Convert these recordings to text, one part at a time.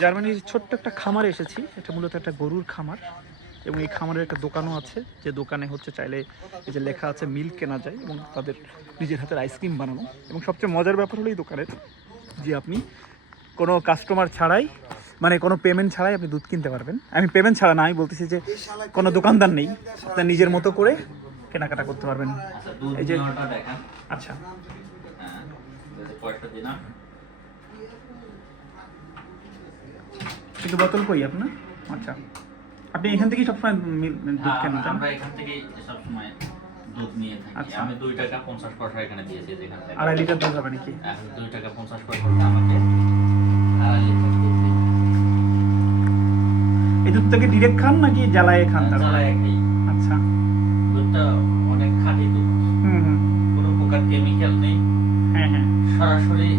জার্মানির ছোট্ট একটা খামারে এসেছি। এটা মূলত একটা গরুর খামার এবং এই খামারের একটা দোকানও আছে। যে দোকানে হচ্ছে চাইলে এই যে লেখা আছে, মিল্ক কেনা যায় এবং তাদের নিজের হাতের আইসক্রিম বানানো। এবং সবচেয়ে মজার ব্যাপার হলো এই দোকানের যে আপনি কোনো কাস্টমার ছাড়াই মানে কোনো পেমেন্ট ছাড়াই আপনি দুধ কিনতে পারবেন। আমি পেমেন্ট ছাড়া না, আমি বলতেছি যে কোনো দোকানদার নেই। আপনার নিজের মতো করে কেনাকাটা করতে পারবেন। এই যে- আচ্ছা হ্যাঁ এই যে পয়সা দিলাম কিন্তু বোতল কই আপনার? আচ্ছা। আপনি এখান থেকেই সবসময় দুধ হ্যাঁ, কেনেন আমরা- এখান থেকে সবসময় দুধ নিয়ে থাকি। আচ্ছা। আমি দুই টাকা পঞ্চাশ পয়সা এখানে দিয়েছি যেখান থেকে। আড়াই লিটার দুধ হবে নাকি? এখন দুই টাকা পঞ্চাশ পয়সা আমাকে আড়াই লিটার দুধ এই দুধ থেকে ডিরেক্ট খান নাকি জ্বালায় খান তারপর? আচ্ছা। দুধটা অনেক খাঁটি দুধ। হুম হুম। কোনো প্রকার কেমিক্যাল নেই। হ্যাঁ হ্যাঁ। সরাসরি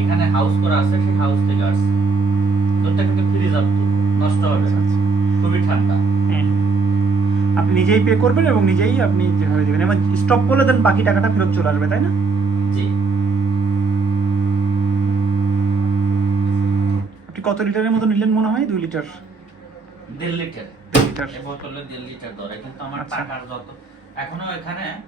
এখানে হাউস করা আছে সেই হাউস থেকে আসছে। দুধটা কিন্তু নষ্ট হবে না। আচ্ছা খুবই ঠান্ডা। হ্যাঁ। আপনি নিজেই পে করবেন এবং নিজেই আপনি যেভাবে দেবেন। এবং স্টপ করলে দেন বাকি টাকাটা ফেরত চলে আসবে তাই না? জি। আপনি কত লিটারের মতো নিলেন মনে হয়? দুই লিটার? দেড় লিটার। লিটার। বোতলে দেড় লিটার ধরে কিন্তু আমার আচ্ছা। টাকার যত এখনও এখানে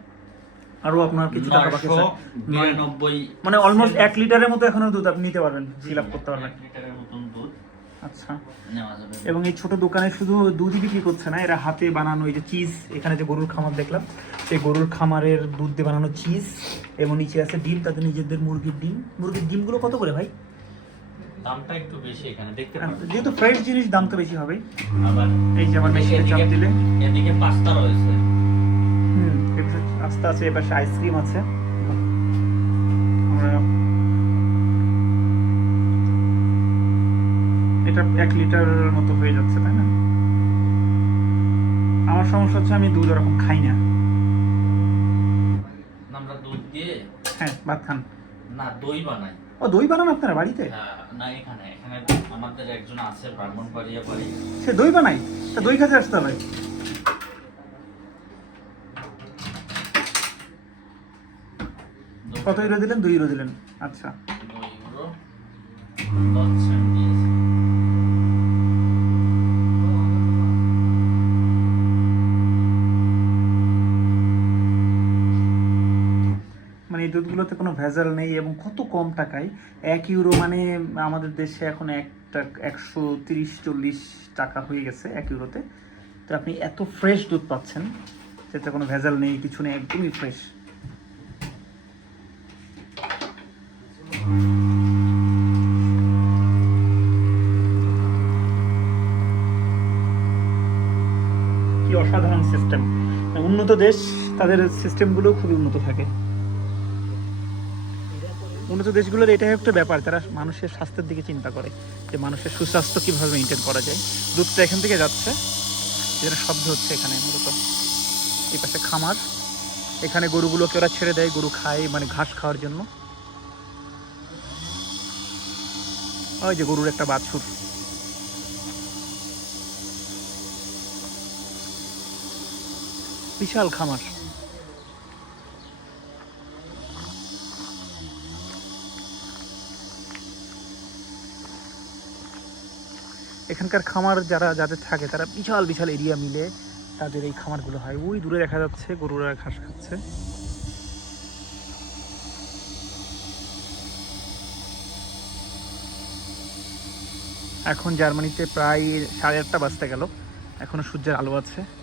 আরও আপনার কিছু টাকা বাকি আছে? নয়- বিরানব্বই মানে অলমোস্ট এক লিটারের মতো এখনও দুধ আপনি নিতে পারবেন ফিল আপ করতে পারবেন। লিটারের দুধ আচ্ছা। এবং এই ছোট দোকানে শুধু দুধই বিক্রি করছে না এরা হাতে বানানো এই যে চিজ এখানে যে গরুর খামার দেখলাম সেই গরুর খামারের দুধ দিয়ে বানানো চিজ এবং নিচে আছে ডিম তাদের নিজেদের মুরগির ডিম। মুরগির ডিমগুলো কত করে ভাই? দামটা একটু বেশি এখানে দেখতে পাচ্ছেন যেহেতু ফ্রেশ জিনিস দাম তো বেশি হবে। আবার এই যে আমার মেশিনে চাপ দিলে। এদিকে পাস্তা রয়েছে। হুম আস্তে আছে এপাশে আইসক্রিম আছে। এক লিটার মতো হয়ে যাচ্ছে তাই না? আমার সমস্যা হচ্ছে আমি দুধ ওরকম খাই না। আমরা দুধ দিয়ে হ্যাঁ ভাত খান। না দই বানাই। ও দই বানান আপনারা বাড়িতে? না এখানে এখানে আমাদের একজন আছে ব্রাহ্মণবাড়িয়া বাড়ি। সে দই বানাই তা দই খেতে আসতে হবে। কত ইউরো দিলেন? দুই ইউরো দিলেন। আচ্ছা। দুই ইউরো দুধগুলোতে কোনো ভেজাল নেই এবং কত কম টাকায়? এক ইউরো মানে আমাদের দেশে এখন একটা একশো তিরিশ, চল্লিশ টাকা হয়ে গেছে এক ইউরোতে। তো আপনি এত ফ্রেশ দুধ পাচ্ছেন যেটা কোনো ভেজাল নেই, কিছু নেই, একদমই ফ্রেশ কি অসাধারণ সিস্টেম উন্নত দেশ, তাদের সিস্টেমগুলো খুবই উন্নত থাকে। উন্নত দেশগুলোর এটাই একটা ব্যাপার, তারা মানুষের স্বাস্থ্যের দিকে চিন্তা করে যে মানুষের সুস্বাস্থ্য কীভাবে মেনটেন করা যায়। দুধটা এখান থেকে যাচ্ছে যেখানে শব্দ হচ্ছে এখানে মূলত। এই পাশে খামার, এখানে গরুগুলোকে ওরা ছেড়ে দেয়, গরু খায় মানে ঘাস খাওয়ার জন্য। ওই যে গরুর একটা বাছুর। বিশাল খামার। এখানকার খামার যারা, যাদের থাকে, তারা বিশাল বিশাল এরিয়া মিলে তাদের এই খামারগুলো হয়। ওই দূরে দেখা যাচ্ছে গরুরা ঘাস খাচ্ছে। এখন জার্মানিতে প্রায় সাড়ে আটটা বাজতে গেল। এখনও সূর্যের আলো আছে।